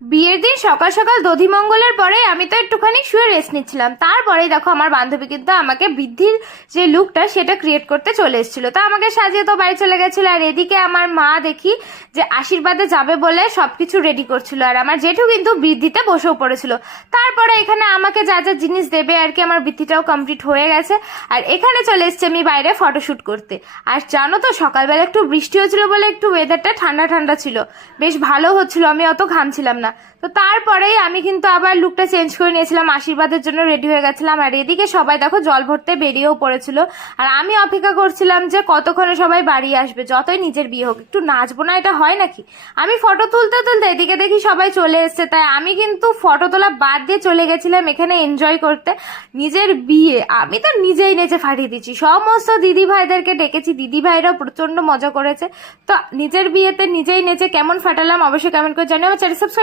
বিয়ের দিন সকাল সকাল দধিমঙ্গলের পরে আমি তো একটুখানি শুয়ে রেস্ট নিচ্ছিলাম। তারপরেই দেখো আমার বান্ধবী কিন্তু আমাকে বৃদ্ধির যে লুকটা সেটা ক্রিয়েট করতে চলে এসেছিল। তা আমাকে সাজিয়ে তো বাড়ি চলে গেছিল। আর এদিকে আমার মা দেখি যে আশীর্বাদে যাবে বলে সবকিছু রেডি করছিল, আর আমার জেঠু কিন্তু বৃদ্ধিতে বসেও পড়েছিল। তারপরে এখানে আমাকে যা যা জিনিস দেবে আর কি, আমার বৃদ্ধিটাও কমপ্লিট হয়ে গেছে। আর এখানে চলে এসেছি আমি বাইরে ফটোশুট করতে। আর জানো তো সকালবেলা একটু বৃষ্টি হচ্ছিল বলে একটু ওয়েদারটা ঠান্ডা ঠান্ডা ছিল, বেশ ভালো হচ্ছিল, আমি অত ঘামছিলাম না। তো তারপরেই আমি কিন্তু আবার লুকটা চেঞ্জ করে নিয়েছিলাম, আশীর্বাদের জন্য রেডি হয়ে গেছিলাম। আর এদিকে সবাই দেখো জল ভরতে বেরিয়েও পড়েছিল। আর আমি অপেক্ষা করছিলাম যে কতক্ষণে সবাই বাড়ি আসবে, যতই নিজের বিয়ে হোক একটু নাচবো না, এটা হয় নাকি। আমি ফটো তুলতে তুলতে এদিকে দেখি সবাই চলে এসছে, তাই আমি কিন্তু ফটো তোলা বাদ দিয়ে চলে গেছিলাম এখানে এনজয় করতে নিজের বিয়ে। আমি তো নিজেই নেচে ফাটিয়ে দিচ্ছি, সমস্ত দিদি ভাইদেরকে ডেকেছি, দিদি ভাইরাও প্রচন্ড মজা করেছে। তো নিজের বিয়েতে নিজেই নেচে কেমন ফাটালাম অবশ্যই কমেন্ট করে জানিও। আমার চ্যানেল সাবস্ক্রাইব